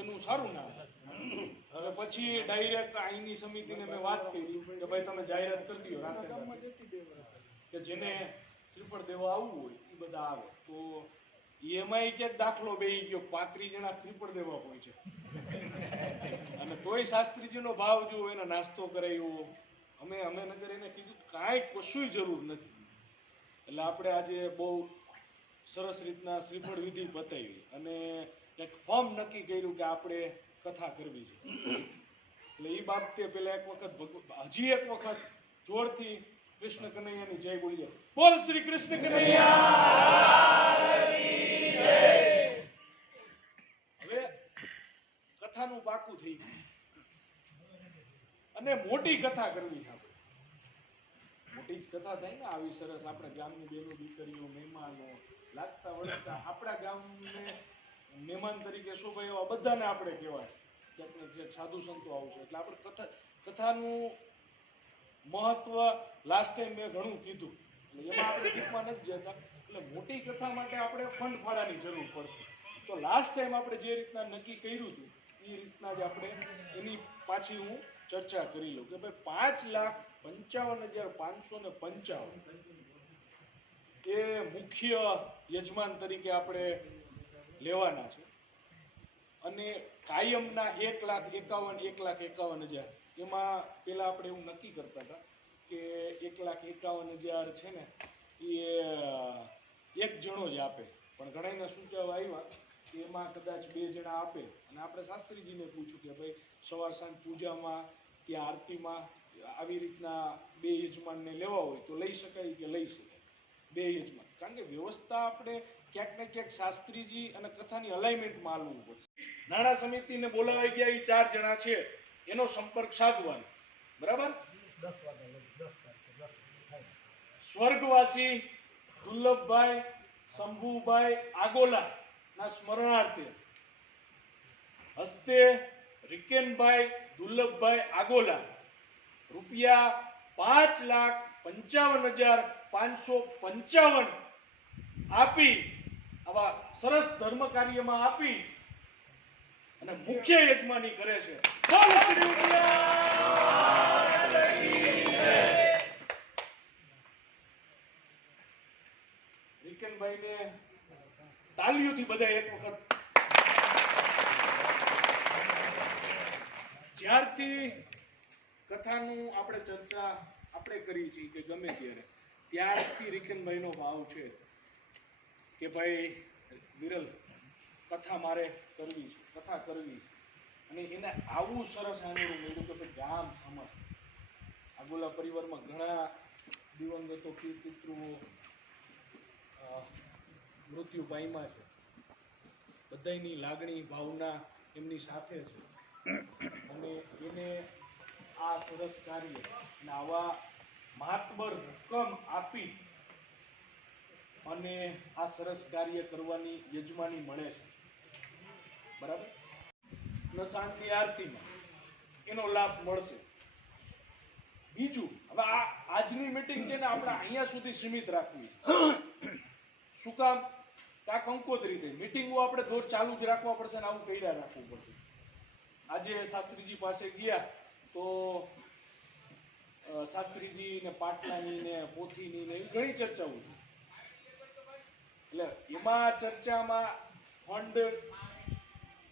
એનું સારું નામ. હવે પછી ડાયરેક્ટ અહીંની સમિતિને મેં વાત કરી કે ભાઈ તમે જાહેરાત કરી દો રાત્રે કે જેને શ્રીફળ દેવા આવવું હોય એ બધા આવે. તો એમાંય ક્યાંક દાખલો બેહી ગયો પાંત્રીસ જણા શ્રીફળ દેવા પહોંચે અને તોય શાસ્ત્રીજીનો ભાવ જો એનો નાસ્તો કરાવ્યો અમે અમે નગર એને કીધું કાંઈ કશુંય જરૂર નથી. એટલે આપણે આજે બહુ સરસ રીતના શ્રીફળ વિધિ બતાવી. અને એક ફોર્મ નક્કી કર્યું કે આપણે કથા કરવી છે. એટલે એ બાબતે પેલા એક વખત હજી એક વખત જોરથી કૃષ્ણ કનૈયાની જય બોલીએ. બોલ શ્રી કૃષ્ણ કનૈયા! હવે કથાનું પાકું થઈ ગયું. અને મોટી કથા કરવી છે મોટી જ કથા થાય ને આવી સરસ આપણે ગામની બેનો દીકરીઓ, મહેમાનો, લાગતા વળગતા આપણા ગામને મહેમાન તરીકે શોભાય એવા બધાને આપણે કહેવાય ક્યાંક સાધુ સંતો આવશે. એટલે આપણે કથા, કથાનું મહત્વ લાસ્ટ ટાઈમ મેં ઘણું કીધું. એટલે એમાં આપણે ડીપમાં નથી જતા. એટલે મોટી કથા માટે આપણે ફંડ ફાળાની જરૂર પડશે. તો લાસ્ટ ટાઈમ આપણે જે રીતના નક્કી કર્યું હતું એ રીતના જ આપણે એની પાછી હું ચર્ચા કરી લઉં કે ભાઈ પાંચ લાખ પંચાવન હજાર પાંચસો ને પંચાવન એ મુખ્ય યજમાન તરીકે આપણે લેવાના છે. અને કાયમના એક લાખ એકાવન, એક લાખ એકાવન હજાર. એમાં પેલા આપણે એવું નક્કી કરતા હતા કે એક લાખ એકાવન હજાર છે ને, એ એક જણો જ આપે. પણ ઘણાના સૂચવ આવ્યા કે એમાં કદાચ બે જણા આપે. અને આપણે શાસ્ત્રીજીને પૂછ્યું કે ભાઈ, સવાર સાંજ પૂજામાં ત્યાં આરતીમાં આવી રીતના બે યજમાનને લેવા હોય તો લઈ શકાય કે લઈ શકાય? બે યજમાન. કારણ કે વ્યવસ્થા આપણે ક્યાંક ને ક્યાંક શાસ્ત્રીજી અને કથાની અલાઇનમેન્ટમાં હાલવું પડશે નાણાં સમિતિને બોલાવાઈ ગયા એ ચાર જણા છે. એનો સંપર્ક સાધવાનો. બરાબર? સ્વર્ગવાસી દુર્લભભાઈ, શંભુભાઈ આગોલા ના સ્મરણાર્થે હસ્તે રિકેનભાઈ દુર્લભભાઈ આગોલા રૂપિયા પાંચ લાખ પંચાવન હજાર પાંચસો પંચાવન આપી આવા સરસ ધર્મ કાર્યમાં આપી અને મુખ્ય યજમાની કરે છે. એક વખત જ્યારથી કથાનું આપણે ચર્ચા આપણે કરી છીએ કે ગમે ત્યારે, ત્યારથી રિકનભાઈનો ભાવ છે. કે ભાઈ, વિરલ, કથા મારે કરવી છે, કથા કરવી છે. અને એને આવું સરસ આંગણું મળ્યું કે ભાઈ ગામ સમસ્ત. આગોલા પરિવારમાં ઘણા દિવંગતો પિતૃઓ મૃત્યુ પામ્યા છે. બધાયની લાગણી, ભાવના એમની સાથે છે. અને એને આ સરસ કાર્ય અને આવા માતબર રકમ આપી અને આ સરસ કાર્ય કરવાની યજમાની મળે છે. બરાબર? નશાંતિ આરતીમાં એનો લાભ મળશે. બીજું, હવે આ આજની મીટિંગ છે ને આપણે અહીંયા સુધી સીમિત રાખવી છે. શું કામ? આ રીતે. થઈ મીટિંગો આપણે દોર ચાલુ જ રાખવા પડશે ને આવું કર્યા રાખવું પડશે. આજે શાસ્ત્રીજી પાસે ગયા તો શાસ્ત્રીજી ને પાટલાની ને પોથીની ને એવી ઘણી ચર્ચાઓ છે એટલે એમાં ચર્ચામાં ફંડ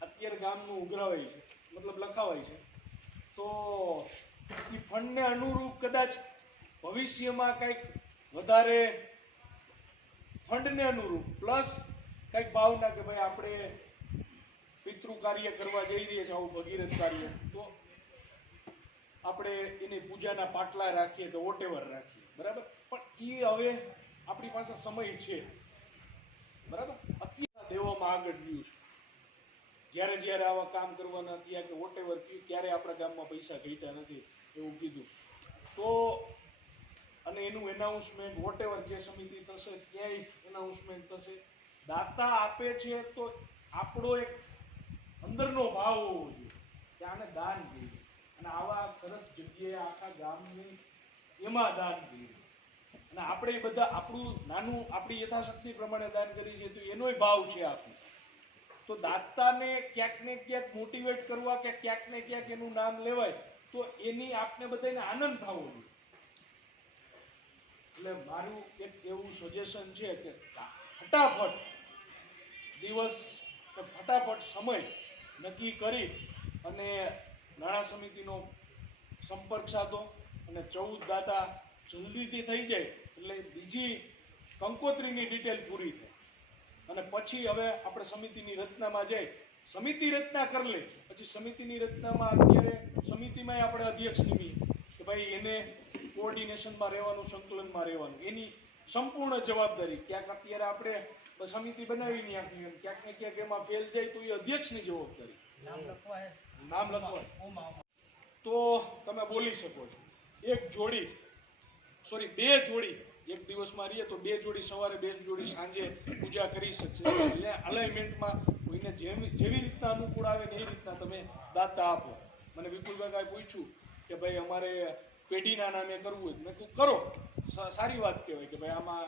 અત્યારે ગામનું ઉઘરાવાય છે. મતલબ લખાવાય છે. તો એ ફંડને અનુરૂપ કદાચ ભવિષ્યમાં કંઈક વધારે ફંડને અનુરૂપ પ્લસ કંઈક ભાવના કે ભાઈ આપણે પિતૃ કાર્ય કરવા જઈ રહીએ છીએ, આવું ભગીરથ કાર્ય, તો આપણે એની પૂજાના પાટલા રાખીએ કે વોટેવર રાખીએ. બરાબર? પણ એ હવે આપણી પાસે સમય છે. બરાબર? અત્યારે દેવામાં આગળ રહ્યું છે. જ્યારે જ્યારે આવા કામ કરવાના થયા કે વોટેવર થયું ત્યારે આપણા ગામમાં પૈસા ઘટ્યા નથી એવું કીધું. તો અને એનું એનાઉન્સમેન્ટ વોટેવર જે સમિતિ થશે, ક્યાંય એનાઉન્સમેન્ટ થશે. દાતા આપે છે તો આપણો એક અંદરનો ભાવ હોવો જોઈએ. કે આને દાન જોઈએ. અને આવા સરસ જગ્યાએ આખા ગામની એમાં દાન કરીએ અને આપણે બધા આપણું નાનું, આપણી યથાશક્તિ પ્રમાણે દાન કરી છે તો એનોય ભાવ છે આપણું. તો દાતાને ક્યાંક ને ક્યાંક મોટિવેટ કરવા કે ક્યાંક ને ક્યાંક એનું નામ લેવાય, તો એની આપને બધાને આનંદ થવો જોઈએ. એટલે મારું એક એવું સજેશન છે કે ફટાફટ દિવસ, કે ફટાફટ સમય નક્કી કરી અને નાણાં સમિતિનો સંપર્ક સાધો અને ચૌદ દાતા જલ્દીથી થઈ જાય એટલે બીજી કંકોત્રીની ડિટેલ પૂરી થાય. અને પછી હવે આપણે સમિતિની રચનામાં જઈ. સમિતિ રચના કરી લે. પછી સમિતિની રચનામાં અત્યારે સમિતિમાં આપણે અધ્યક્ષ નિમીએ કે ભાઈ એને કોઓર્ડિનેશનમાં રહેવાનું સંકલનમાં રહેવાનું. એની સંપૂર્ણ જવાબદારી. ક્યાંક અત્યારે આપણે સમિતિ બનાવી નહીં આપી એમ. ક્યાંક ને ક્યાંક એમાં ફેલ જાય તો એ અધ્યક્ષની જવાબદારી. નામ લખવા તો તમે બોલી શકો છો. એક જોડી. સોરી, બે જોડી. એક દિવસમાં રહીએ તો બે જોડી, સવારે બે જોડી, સાંજે પૂજા કરી શકશે. એટલે અલાઇમેન્ટમાં કોઈને જેવી જેવી રીતના અનુકૂળ આવે ને એ રીતના તમે દાતા આપો. મને વિપુલભાઈ પૂછ્યું કે ભાઈ અમારે પેઢીના નામે કરવું હોય મેં કહું કરો. સારી વાત કહેવાય કે ભાઈ આમાં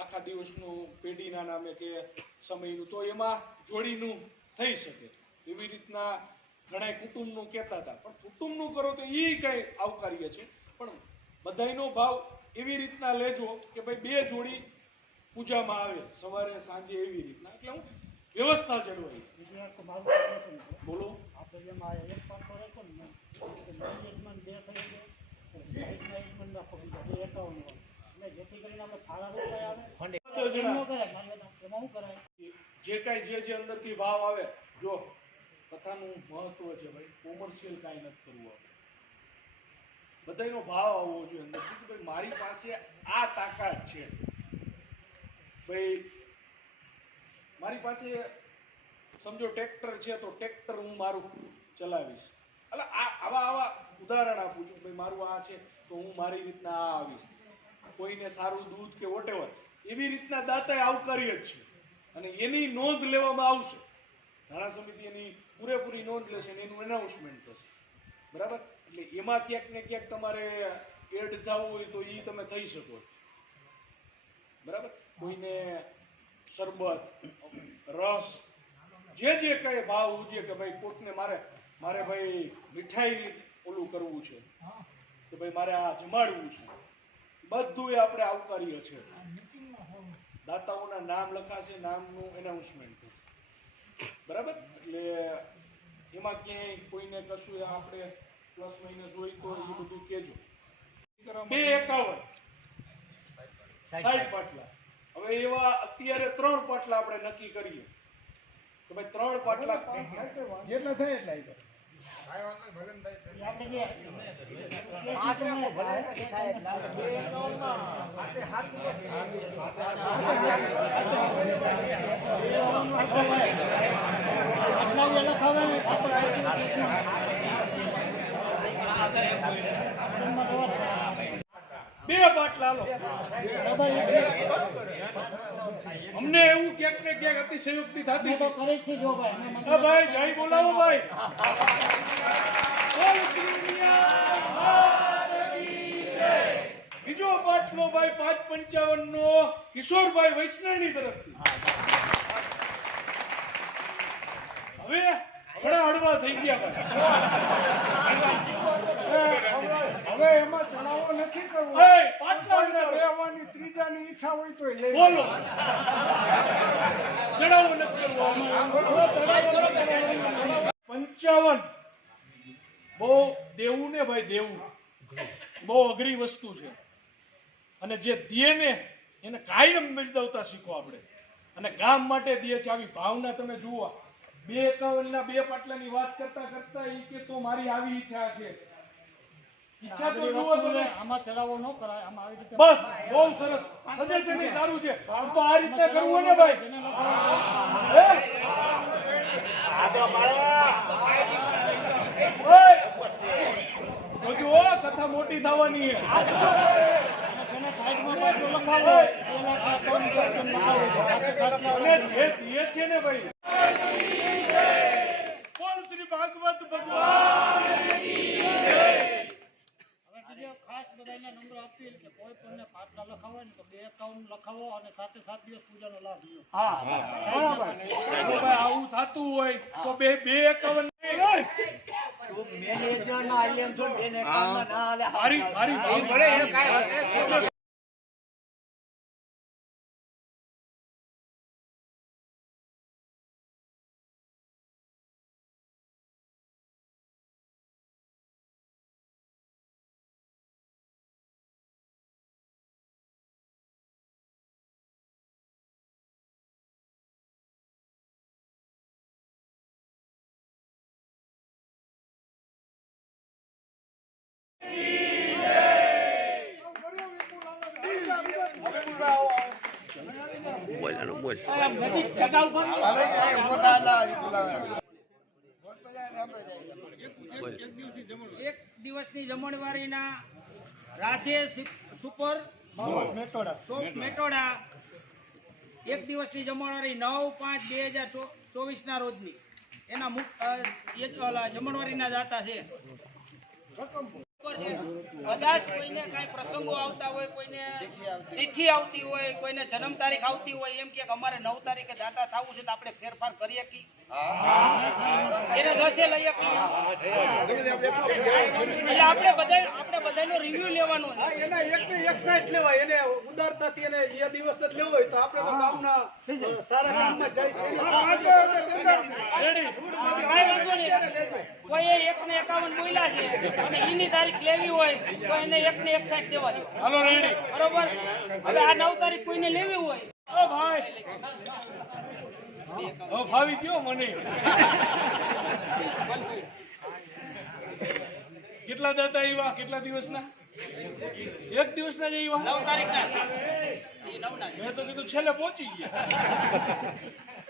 આખા દિવસનું પેઢીના નામે કે સમયનું, તો એમાં જોડીનું થઈ શકે. એવી રીતના ઘણા કુટુંબનું કહેતા હતા. પણ કુટુંબનું કરો તો એ કંઈ આવકાર્ય છે. પણ બધાયનો ભાવ એવી રીતના લેજો કે ભાઈ બે જોડી પૂજામાં આવે. સવારે સાંજે એવી રીતના. એટલે હું વ્યવસ્થા જળવાઈ. બોલો. જે કાંઈ જે જે અંદરથી ભાવ આવે જો કથાનું મહત્વ છે ભાઈ કોમર્શિયલ કાંઈ નથી કરવું આપણે. બધાયનો ભાવ આવવો જોઈએ અંદર કે ભાઈ મારી પાસે આ તાકાત છે. ભાઈ, મારી પાસે સમજો ટ્રેક્ટર છે તો ટ્રેક્ટર હું મારું ચલાવીશ. એટલે આ આવા આવા ઉદાહરણ આપું છું ભાઈ મારું આ છે તો હું મારી રીતના આ આવીશ. કોઈને સારું દૂધ કે વોટેવર એવી રીતના દાતાએ આવકાર્ય જ છે અને એની નોંધ લેવામાં આવશે. નાણાં સમિતિ એની પૂરેપૂરી નોંધ લેશે અને એનું એનાઉન્સમેન્ટ થશે. બરાબર? એટલે એમાં ક્યાંક ને ક્યાંક તમારે એડ થવું હોય તો એ તમે થઈ શકો. બરાબર? કોઈને શરબત, રસ, જે જે કઈ ભાવ ઉજે કે ભાઈ કોકને મારે મારે ભાઈ મીઠાઈ ઓલું કરવું છે, કે ભાઈ મારે આ જમાડવું છે. બધું એ આપણે આવકાર્ય છે દાતાઓના નામ લખાશે, નામનું એનાઉન્સમેન્ટ થશે. બરાબર? એટલે એમાં ક્યાંય કોઈને કશું આપણે પ્લસ માઇનસ હોય તો એ બધું કેજો બે એકાવન. સાઈઠ પાટલા. હવે એવા અત્યારે ત્રણ પાટલા આપણે નક્કી કરીએ. કે ભાઈ ત્રણ પાટલા જેટલા થાય એટલા એ લખાવે બે બાટલા લો અમને એવું ક્યાંક ને ક્યાંક અતિશયોક્તિ થતી. કરે છે જો ભાઈ જય બોલાવો ભાઈ. બીજો પાટલો ભાઈ પાંચ પંચાવન નો કિશોરભાઈ વૈષ્ણવની તરફથી. હવે ઘણા હળવા થઈ ગયા ભાઈ. હવે એમાં ચડાવો નથી કરવો. પાટલા રહેવાની ત્રીજાની ઈચ્છા હોય તો બોલો. ચડાવો નથી પંચાવન. બહુ દેવું ને ભાઈ દેવું. બહુ અઘરી વસ્તુ છે. અને જે દે ને એને કાયમ બિરદાવતા શીખો આપણે. અને ગામ માટે દે છે. આવી ભાવના તમે જુઓ. બે એકાવન ના બે પાટલાની વાત કરતા કરતા એ કે તો મારી આવી ઈચ્છા છે. ઈચ્છા તો જુઓ તમે. આમાં ચલાવો ન કરાય. આમાં આવી રીતે બસ બહુ સરસ. સજેશન સારું છે. તો આ રીતના કરવું ને ભાઈ. હો, કથા મોટી થવાની છે. ને ભાઈ. બોલ શ્રી ભાગવત ભગવાન. બધાને નમ્ર આપી કે કોઈ પણ પાટલા લખાવો ને તો બે એકાઉન્ટ લખાવો અને સાથે સાત દિવસ પૂજાનો લાભ લ્યો. હા. બરાબર. આવું થતું હોય તો બે બે એકાઉન્ટ એકાવન મારી મારી ભાવના એક દિવસની જમણવારીના રાધે સુપર મેટોડા. એક દિવસની જમણવારી નવ પાંચ બે હજાર ચોવીસ ના રોજની. એના જમણવારીના દાતા છે. કદાચ કોઈને કાંઈ પ્રસંગો આવતા હોય કોઈને તિથિ આવતી હોય કોઈને જન્મ તારીખ આવતી હોય એમ કે અમારે નવ તારીખે દાતા થવું છે તો આપણે ફેરફાર કરીએ કી? એને દસે લઈએ કી? એટલે આપણે બધા આપણે બધાનો રિવ્યુ લેવાનો છે. હા, એના એકને એક સાઈડ લેવાય. એને ઉદારતાથી એને એ દિવસ જ લેવો હોય તો આપણે તો ગામના સારા કામમાં. કાંઈ એક ને એકાવન બોલ્યા છે. અને ઈની તારીખ લેવી હોય તો એને એક ને એક સાઈડ દેવા દો હાલો રેડી. બરોબર? હવે આ નવ તારીખ કોઈને લેવી હોય? ઓ ભાઈ. ઓ ફાવી ગયો મને. કેટલા દાતા આવ્યા કેટલા દિવસના? એક દિવસના જ આવ્યા નવ તારીખ ના ના છે. મેં તો કીધું છેલ્લે પહોંચી ગયા.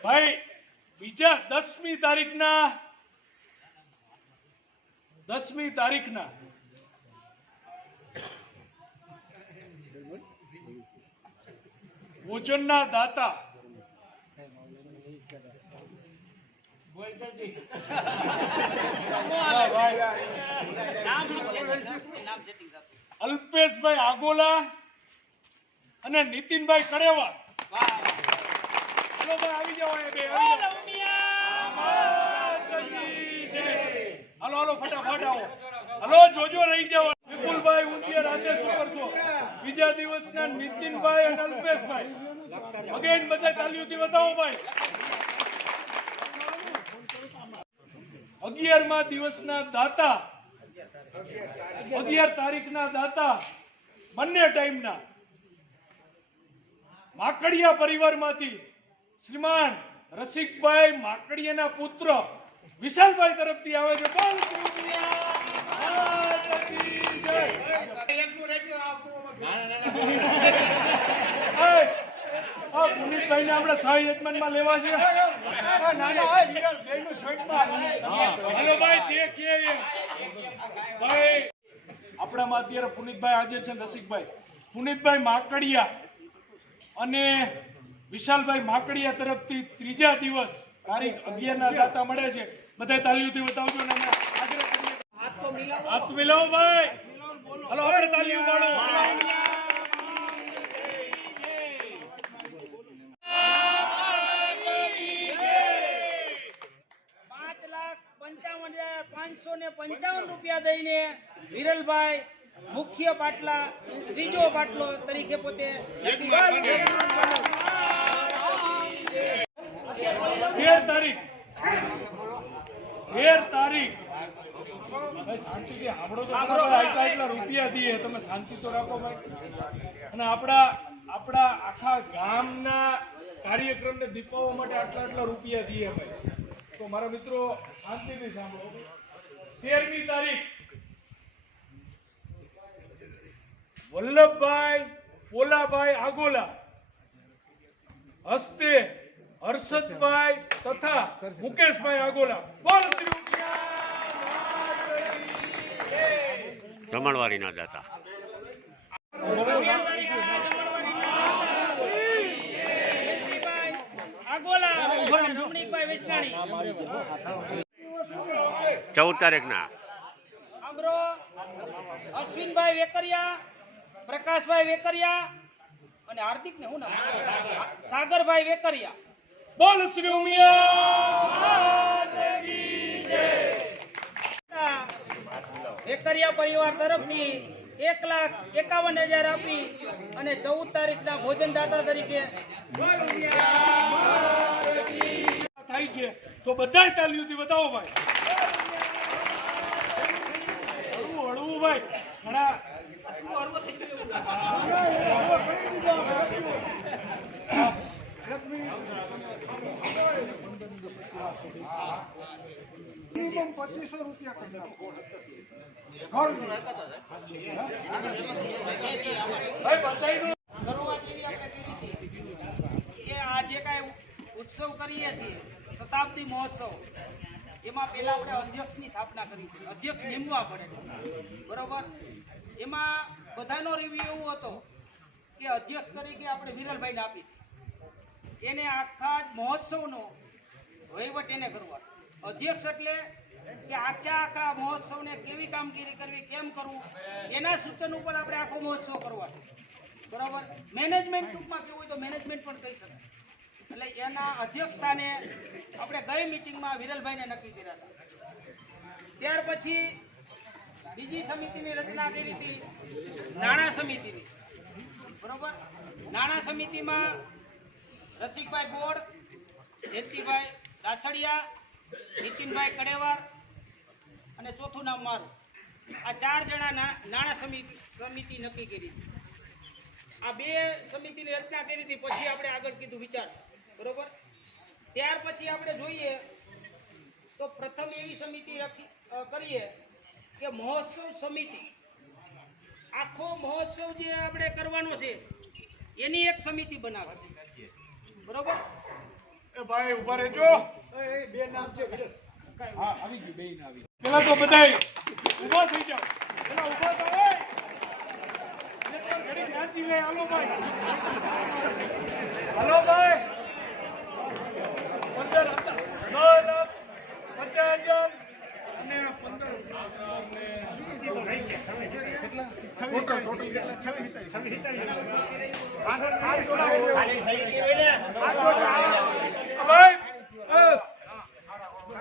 ભાઈ બીજા દસમી તારીખના દસમી તારીખના ભોજનના દાતા. અલ્પેશભાઈ આગોલા અને નીતિનભાઈ ભાઈ, આવી જાઓ અહીંયા બે હાલો, ફટાફટ આવો. હલો, જોજો રહી જાઓ. વિપુલભાઈ ઊંચિયા રાતે સુપર શો બીજા દિવસના નીતિનભાઈ અને અલ્પેશભાઈ. અગેન બધા તાલીઓથી બતાવો ભાઈ. અગિયારમા દિવસના દાતા. અગિયાર તારીખના દાતા બંને ટાઈમના. માકડિયા પરિવારમાંથી શ્રીમાન રસિકભાઈ માકડિયાના પુત્ર વિશાલભાઈ તરફથી આવે છે. બોલ પુનિતભાઈ માકડિયા અને વિશાલભાઈ માકડિયા તરફથી ત્રીજા દિવસ તારીખ અગિયાર ના દાતા મળે છે. બધા તાલીઓથી બતાવજો ને હલો આપણે તાલીઓ પાડો પાંચસો ને પંચાવન રૂપિયા દઈને વિરલભાઈ મુખ્ય પાટલા ત્રીજો પાટલો તરીકે પોતે તેર તારીખ. તેર તારીખ. શાંતિથી સાંભળો તો આટલા આટલા રૂપિયા દઈએ તમે શાંતિ તો રાખો ભાઈ. અને આપણા આપણા આખા ગામના કાર્યક્રમને દીપાવવા માટે આટલા આટલા રૂપિયા દઈએ ભાઈ. તો મારા મિત્રો, શાંતિથી સાંભળો. તેરમી તારીખ, વલ્લભભાઈ પોલાભાઈ આગોલા હસ્તે હર્ષદભાઈ તથા મુકેશભાઈ આગોલા. પણ જમણવારીના દાતા ચૌદ તારીખના. અશ્વિનભાઈ વેકરિયા પ્રકાશભાઈ વેકરિયા અને હાર્દિક ને હું નામ સાગરભાઈ વેકરિયા. બોલ શ્રી ઉમિયા. વેકરિયા પરિવાર તરફથી એક લાખ એકાવન હજાર આપી અને ચૌદ તારીખના ભોજન દાતા તરીકે થાય છે. તો બધા તાલીઓથી બતાવો ભાઈ. હળવું હળવું ભાઈ. મિનિમમ પચીસો રૂપિયા કરી નાખો ભાઈ બધાયનું શરૂઆત એવી આપણે કરી હતી કે આ જે કાંઈ ઉત્સવ કરીએ છીએ, શતાબ્દી મહોત્સવ. એમાં પહેલા આપણે અધ્યક્ષની સ્થાપના કરી હતી અધ્યક્ષ નીમવા પડે. બરોબર? એમાં બધાનો રિવ્યુ એવો હતો કે અધ્યક્ષ તરીકે આપણે વિરલભાઈને આપી એને આખા મહોત્સવનો વહીવટ એને કરવા અધ્યક્ષ એટલે કે આખા આખા મહોત્સવને કેવી કામગીરી કરવી, કેમ કરવું, એના સૂચન ઉપર આપણે આખો મહોત્સવ કરવા બરાબર? મેનેજમેન્ટ ટૂંકમાં કેવું હોય તો મેનેજમેન્ટ પણ કહી શકાય. એટલે એના અધ્યક્ષ આપણે ગઈ મિટિંગમાં વિરલભાઈને નક્કી કર્યા હતા. ત્યાર પછી બીજી સમિતિની રચના કરી હતી નાણાં સમિતિની. બરોબર? નાણાં સમિતિમાં રસિકભાઈ ગોળ જયંતિભાઈ રાછડિયા નીતિનભાઈ કડેવાર અને ચોથું નામ મારું. આ ચાર જણા નાણાં સમિતિ નક્કી કરી. આ બે સમિતિની રચના કરી હતી, પછી આપણે આગળ કીધું વિચાર બરોબર? ત્યાર પછી આપણે જોઈએ તો પ્રથમ એવી સમિતિ કરીએ કે મહોત્સવ સમિતિ. આખો મહોત્સવ જે આપણે કરવાનો છે, એની એક સમિતિ બનાવે બરોબર? ભાઈ ઊભા રહેજો. બે નામ છે હા આવી ગયું બે આવી પેલા તો બધા ઊભા થઈ જાઓ. પેલા ઊભા થાઓ ઘડી નાચી લે હાલો ભાઈ. હાલો ભાઈ. પંદર હતા. પચાસ અને પંદર ટોટલ ટોટલ કેટલા? ભાઈ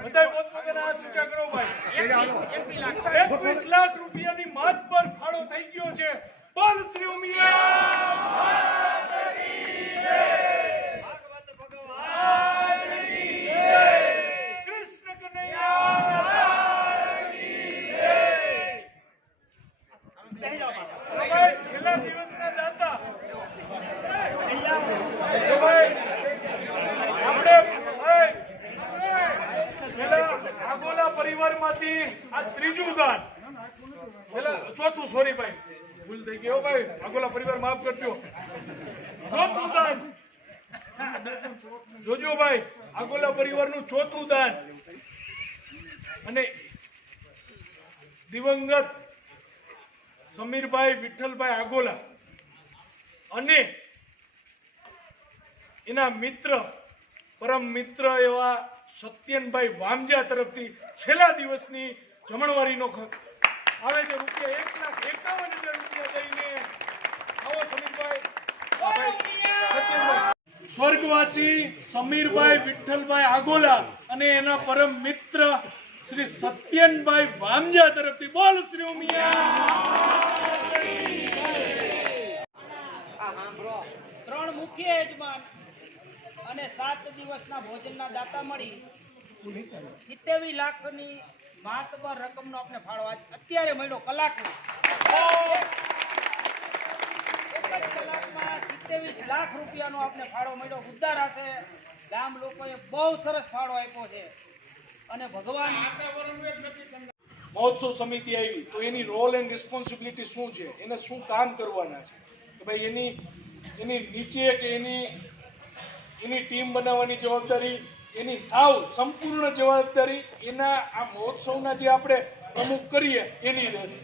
બધાય પોતપોતાના હાથ ઊંચા કરો ભાઈ એકવીસ લાખ રૂપિયાની માત પર ફાળો થઈ ગયો છે બોલ શ્રી ઉમિયા કૃષ્ણ કનૈયા ભાઈ, છેલ્લા દિવસના દાતા એ ભાઈ, આપણે ભાઈ, પેલા આગોલા અને દિવંગત સમીરભાઈ વિઠ્ઠલભાઈ આગોલા અને એના મિત્ર પરમ મિત્ર એવા સત્યનભાઈ વામજા તરફથી છેલ્લા દિવસની જમણવારીનો આવે છે રૂપિયા એક લાખ એકાવન હજાર રૂપિયા દઈને આવો સમીરભાઈ. સ્વર્ગવાસી સમીરભાઈ વિઠ્ઠલભાઈ આગોલા અને એના પરમ મિત્ર શ્રી સત્યનભાઈ વામજા તરફથી. બોલ શ્રી ઉમિયા. ત્રણ મુખ્ય યજમાન. અને સાત દિવસના ભોજનના દાતા મળી. સિત્તેવી લાખની માતબર રકમનો આપણે ફાળો અત્યારે મળ્યો કલાકનો. કલાકમાં સિત્તેવીસ લાખ રૂપિયાનો આપણે ફાળો મળ્યો. ઉદ્ધાર હાથે ગામ લોકોએ બહુ સરસ ફાળો આપ્યો છે. અને ભગવાન મહોત્સવ સમિતિ આવી. તો એની રોલ એન્ડ રિસ્પોન્સિબિલિટી શું છે? એને શું કામ કરવાના છે? કે ભાઈ એની એની નીચે કે એની એની ટીમ બનાવવાની જવાબદારી, એની સાવ સંપૂર્ણ જવાબદારી, એના આ મહોત્સવના જે આપણે પ્રમુખ કરીએ, એની રહેશે.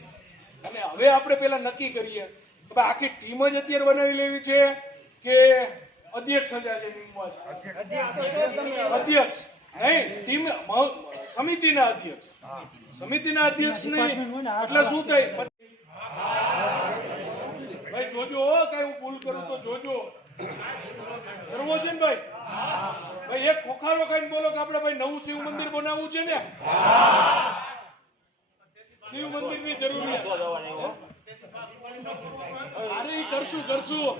અને હવે આપણે પેલા નક્કી કરીએ કે આખી ટીમ જ અત્યારે બનાવી લેવી છે કે અધ્યક્ષ જ આજે નિમવા છે? અધ્યક્ષ. નહીં, ટીમ સમિતિના અધ્યક્ષ. સમિતિના અધ્યક્ષ નહીં. એટલે શું થાય? ભાઈ, જોજો કઈ હું ભૂલ કરું તો જોજો. કરવો છે ને ભાઈ ભાઈ એક ખોખારો ખાઈને બોલો કે આપણે ભાઈ નવું શિવ મંદિર બનાવવું છે ને? શિવ મંદિરની જરૂરિયાત. અરે ઈ કરશું કરશું.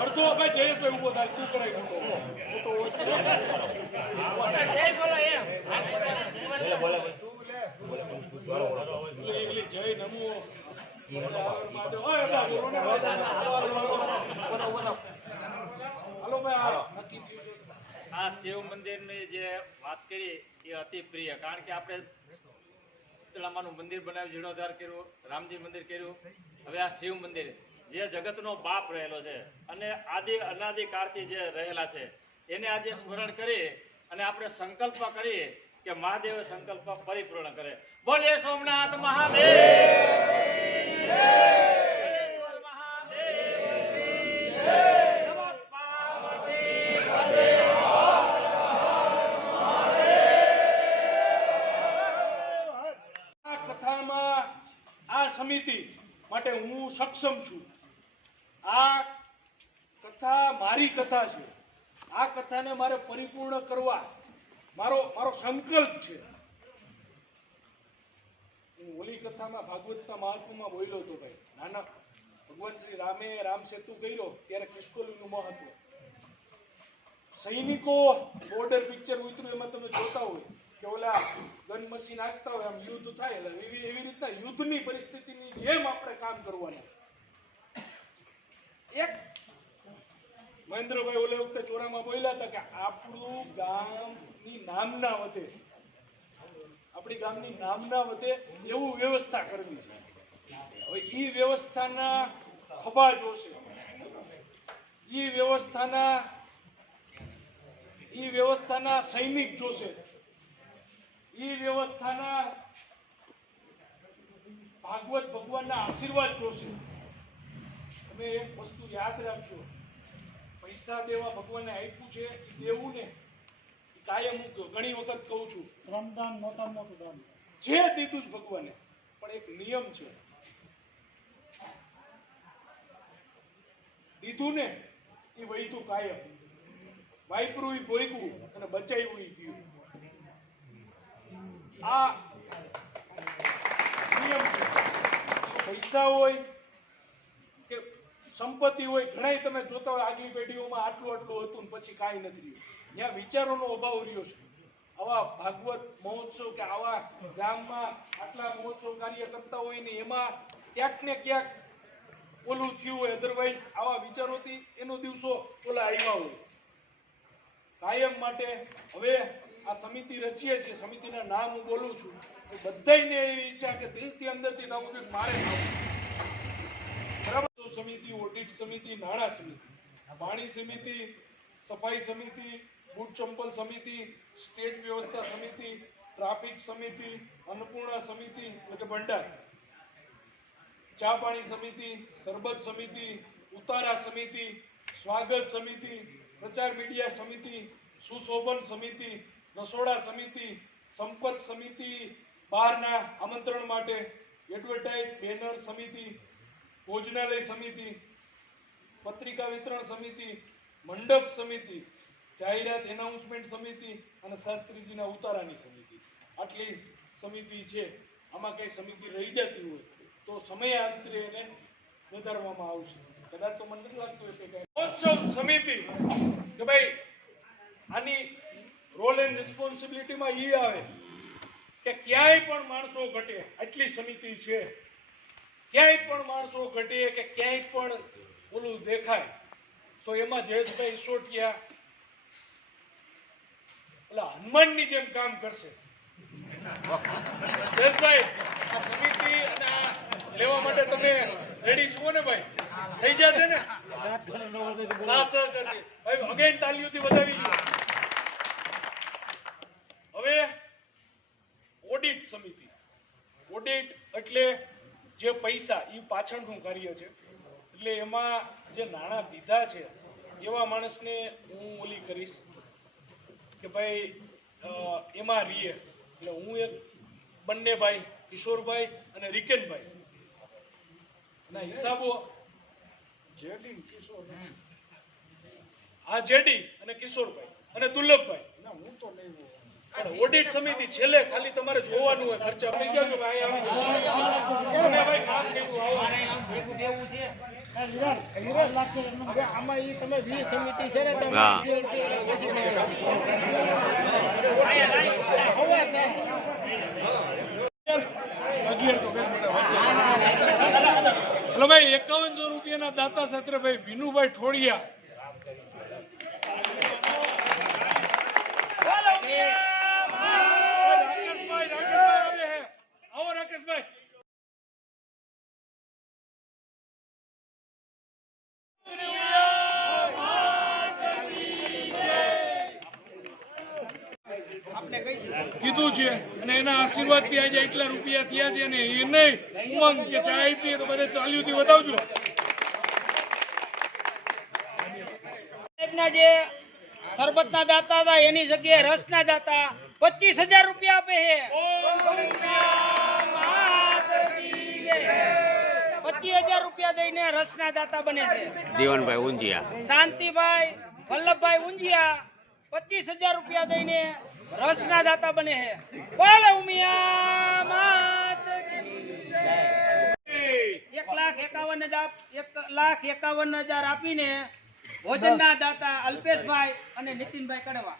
અડધો ભાઈ જયેશભાઈ ઊભો થાય તું કરાય જય નમો. આ શિવ મંદિરની જે વાત કરી, એ અતિ પ્રિય. કારણ કે આપણે શીતળામાનું મંદિર બનાવ્યું જીર્ણોદ્ધાર કર્યું, રામજી મંદિર કર્યું. હવે આ શિવ મંદિર, જે જગતનો બાપ રહેલો છે અને આદિ અનાદિ કાળથી જે રહેલા છે, એને આજે સ્મરણ કરી અને આપણે સંકલ્પ કરીએ કે મહાદેવ સંકલ્પ પરિપૂર્ણ કરે. બોલે સોમનાથ મહાદેવ! કથામાં આ સમિતિ માટે હું સક્ષમ છું. આ કથા મારી કથા છે. આ કથાને મારે પરિપૂર્ણ કરવા મારો મારો સંકલ્પ છે. હું ઓલી કથામાં ભાગવતના મહાત્મામાં બોલ્યો હતો ભાઈ, નાના, ભગવાન શ્રી રામે રામ સેતુ કર્યો ત્યારે ખિસકોલીનું મહત્વ. સૈનિકો બોર્ડર પિક્ચર ઉતર્યું, એમાં તમે જોતા હોય કે ઓલા ગન મશીન નાખતા હોય, આમ યુદ્ધ થાય, એટલે એવી એવી રીતના યુદ્ધની પરિસ્થિતિની જેમ આપણે કામ કરવાના એક મહેન્દ્રભાઈ ઓલે વખતે ચોરામાં બોલ્યા હતા કે આપણું ગામની નામના વધે આપણી ગામની નામના વધે એવું વ્યવસ્થા કરવી છે. હવે ઈ વ્યવસ્થાના ખભા જોશે. ઈ વ્યવસ્થાના ઈ વ્યવસ્થાના સૈનિક જોશે. ઈ વ્યવસ્થાના ભાગવત ભગવાનના આશીર્વાદ જોશે. તમે એક વસ્તુ યાદ રાખજો. પૈસા દેવા ભગવાને આપ્યું છે એ દેવું ને કાયમ હું કહું, ઘણી વખત કહું છું શ્રમદાન મોટામાં મોટું દાન. જે દીધું છે ભગવાને પણ એક નિયમ છે. દીધું ને એ વહીતું કાયમ. વાઇપરું ભોગવું અને બચાવ્યું એ પીવું આ નિયમ છે. પૈસા હોય કે સંપત્તિ હોય ઘણાય તમે જોતા હોય આગલી પેઢીઓમાં આટલું આટલું હતું ને પછી કાંઈ નથી રહ્યું. ત્યાં વિચારોનો અભાવ રહ્યો છે. આવા ભાગવત મહોત્સવ કે આવા ગામમાં આટલા મહોત્સવ કાર્ય કરતા હોય ને એમાં ક્યાંક ને ક્યાંક ઓલું થયું હોય અધરવાઇઝ આવા વિચારોથી એનો દિવસો ઓલા આવ્યા હોય. કાયમ માટે હવે આ સમિતિ રચીએ છીએ. સમિતિના નામ હું બોલું છું તો બધાયને એવી ઈચ્છા કે દિલથી અંદરથી થવું જોઈએ મારે બરાબર? સમિતિ, ઓડિટ સમિતિ, નાણાં સમિતિ પાણી સમિતિ, સફાઈ સમિતિ બૂટ સમિતિ, સ્ટેજ વ્યવસ્થા સમિતિ, ટ્રાફિક સમિતિ, અન્નપૂર્ણા સમિતિ એટલે ભંડાર. ચા પાણી સમિતિ, સરબત સમિતિ, ઉતારા સમિતિ, સ્વાગત સમિતિ, પ્રચાર મીડિયા સમિતિ, સુશોભન સમિતિ, રસોડા સમિતિ, સંપર્ક સમિતિ, બહારના આમંત્રણ માટે એડવર્ટાઇઝ બેનર સમિતિ, ભોજનાલય સમિતિ, પત્રિકા વિતરણ સમિતિ, મંડપ સમિતિ જાહેરાત એનાઉન્સમેન્ટ સમિતિ અને શાસ્ત્રીજીના ઉતારાની સમિતિ. આટલી સમિતિ છે, આમાં કઈ સમિતિ રહી જતી હોય તો સમયાંતરે એને વધારવામાં આવશે. કદાચ તો મને નથી લાગતું કઈ મહોત્સવ સમિતિ કે ભાઈ, આની રોલ એન્ડ રિસ્પોન્સિબિલિટીમાં એ આવે કે ક્યાંય પણ માણસો ઘટે, આટલી સમિતિ છે. ક્યાંય પણ માણસો ઘટે કે ક્યાંય પણ ઓલું દેખાય. તો એમાં જયેશભાઈ ઈસોટિયા એટલે હનુમાનની જેમ કામ કરશે. જયેશભાઈ, આ સમિતિ અને આ લેવા માટે તમે રેડી છો ને ભાઈ? થઈ જશે ને? ભાઈ અગેન તાલીઓથી વધાવી હવે ઓડિટ સમિતિ. ઓડિટ એટલે જે પૈસા એ પાછળનું કાર્ય છે. એટલે એમાં જે નાણાં દીધા છે, એવા માણસને હું ઓલી કરીશ. કે ભાઈ એમાં રીએ એટલે હું એક બંને ભાઈ કિશોરભાઈ અને રિકેનભાઈ. ના હિસાબો હા જેડી અને કિશોરભાઈ અને દુર્લભભાઈ. પણ ઓડિટ સમિતિ છેલ્લે ખાલી તમારે જોવાનું હોય ખર્ચા. થઈ ગયા કે ભાઈ કામ કર્યું આવો. હલો ભાઈ એકાવનસો રૂપિયાના દાતા સાથે ભાઈ વિનુભાઈ ઠોળિયા રાકેશભાઈ રાકેશભાઈ આવે હે. આવો રાકેશભાઈ કીધું છે અને એના આશીર્વાદથી આજે એટલા રૂપિયા થયા છે અને એ નહીં ઉમંગ કે ચા પીએ તો બધે તાલીઓથી વધાવજો. સાહેબના જે સરબતના દાતા હતા એની જગ્યાએ રસના દાતા પચીસ હજાર રૂપિયા આપે છે. પચીસ હજાર રૂપિયા દઈને રસના દાતા બને છે. જીવનભાઈ ઊંઝિયા શાંતિભાઈ વલ્લભભાઈ ઊંઝિયા પચીસ હજાર રૂપિયા દઈને રસના દાતા બને હે. બોલે ઉમિયા માત એક લાખ એકાવન હજાર, એક લાખ એકાવન હજાર આપીને ભોજનના દાતા અલ્પેશભાઈ અને નીતિનભાઈ કડવા.